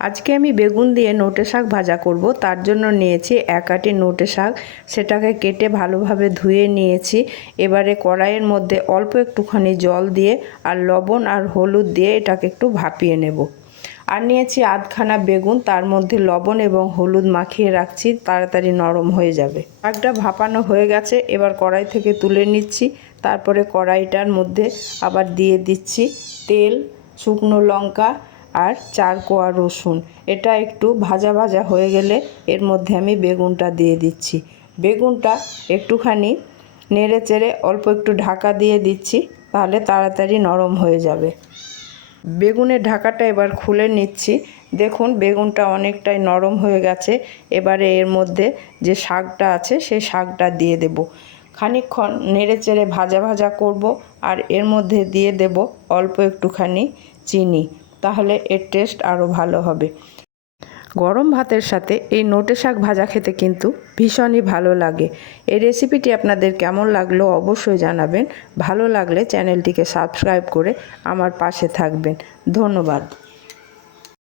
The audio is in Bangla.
আজকে আমি বেগুন দিয়ে নোটে শাক ভাজা করব। তার জন্য নিয়েছি এক আটি নোটে শাক। সেটাকে কেটে ভালোভাবে ধুয়ে নিয়েছি। এবারে কড়াইয়ের মধ্যে অল্প একটুখানি জল দিয়ে আর লবণ আর হলুদ দিয়ে এটাকে একটু ভাপিয়ে নেব। আর নিয়েছি আধখানা বেগুন। তার মধ্যে লবণ এবং হলুদ মাখিয়ে রাখছি। তাড়াতাড়ি নরম হয়ে যাবে। শাকটা ভাপানো হয়ে গেছে। এবার কড়াই থেকে তুলে নিচ্ছি। তারপরে কড়াইটার মধ্যে আবার দিয়ে দিচ্ছি তেল, শুকনো লঙ্কা আর চার কোয়া রসুন। এটা একটু ভাজা ভাজা হয়ে গেলে এর মধ্যে আমি বেগুনটা দিয়ে দিচ্ছি। বেগুনটা একটুখানি নেড়ে চেড়ে অল্প একটু ঢাকা দিয়ে দিচ্ছি, তাহলে তাড়াতাড়ি নরম হয়ে যাবে। বেগুনের ঢাকাটা এবার খুলে নিচ্ছি। দেখুন, বেগুনটা অনেকটাই নরম হয়ে গেছে। এবারে এর মধ্যে যে শাকটা আছে, সেই শাকটা দিয়ে দেব। খানিকক্ষণ নেড়ে চেড়ে ভাজা ভাজা করব আর এর মধ্যে দিয়ে দেব অল্প একটুখানি চিনি। তাহলে এর টেস্ট আরও ভালো হবে। গরম ভাতের সাথে এই নোটে শাক ভাজা খেতে কিন্তু ভীষণই ভালো লাগে। এই রেসিপিটি আপনাদের কেমন লাগল অবশ্যই জানাবেন। ভালো লাগলে চ্যানেলটিকে সাবস্ক্রাইব করে আমার পাশে থাকবেন। ধন্যবাদ।